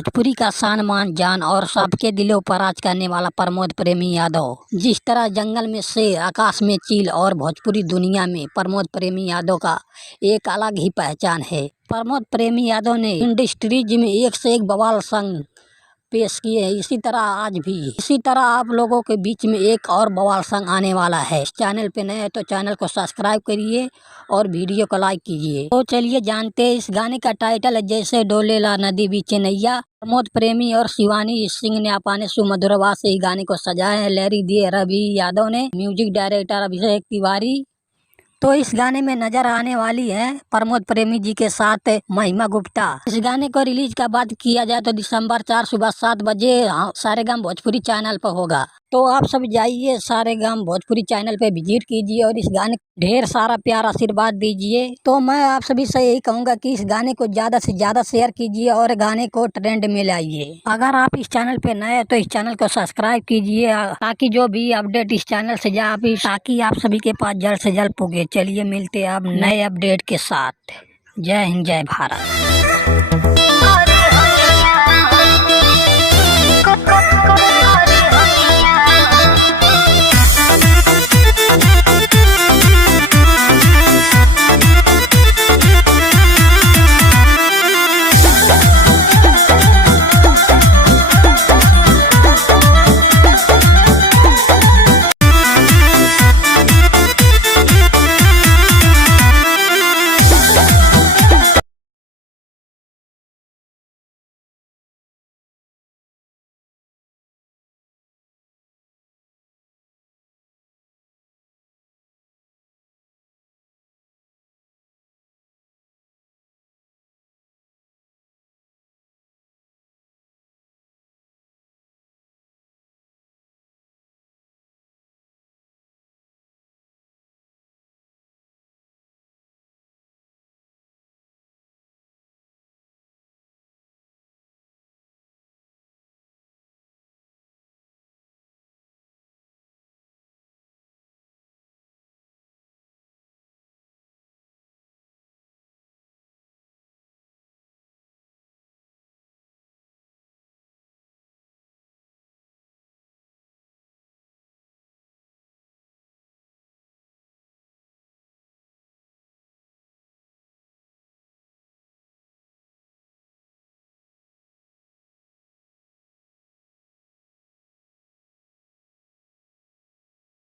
भोजपुरी का शान मान जान और सबके दिलों पर राज करने वाला प्रमोद प्रेमी यादव। जिस तरह जंगल में शेर, आकाश में चील और भोजपुरी दुनिया में प्रमोद प्रेमी यादव का एक अलग ही पहचान है। प्रमोद प्रेमी यादव ने इंडस्ट्रीज में एक से एक बवाल संग पेश किए हैं। इसी तरह आप लोगों के बीच में एक और बवाल संग आने वाला है। इस चैनल पे नए हैं तो चैनल को सब्सक्राइब करिए और वीडियो को लाइक कीजिए। तो चलिए जानते हैं। इस गाने का टाइटल है जैसे डोलेला नदी बीचे नैया। प्रमोद प्रेमी और शिवानी सिंह ने अपने सुमधुर आवाज से इस गाने को सजाया है। लिरिक्स दिए रवि यादव ने, म्यूजिक डायरेक्टर अभिषेक तिवारी। तो इस गाने में नजर आने वाली है प्रमोद प्रेमी जी के साथ महिमा गुप्ता। इस गाने को रिलीज का बात किया जाए तो दिसंबर 4 सुबह 7 बजे सारेगाम भोजपुरी चैनल पर होगा। तो आप सब जाइए सारेगाम भोजपुरी चैनल पे विजिट कीजिए और इस गाने को ढेर सारा प्यार आशीर्वाद दीजिए। तो मैं आप सभी से यही कहूँगा कि इस गाने को ज़्यादा से ज़्यादा शेयर कीजिए और गाने को ट्रेंड में लाइए। अगर आप इस चैनल पे नए हैं तो इस चैनल को सब्सक्राइब कीजिए ताकि जो भी अपडेट इस चैनल से ताकि आप सभी के पास जल्द से जल्द पुगे। चलिए मिलते हैं अब नए अपडेट के साथ। जय हिंद, जय भारत।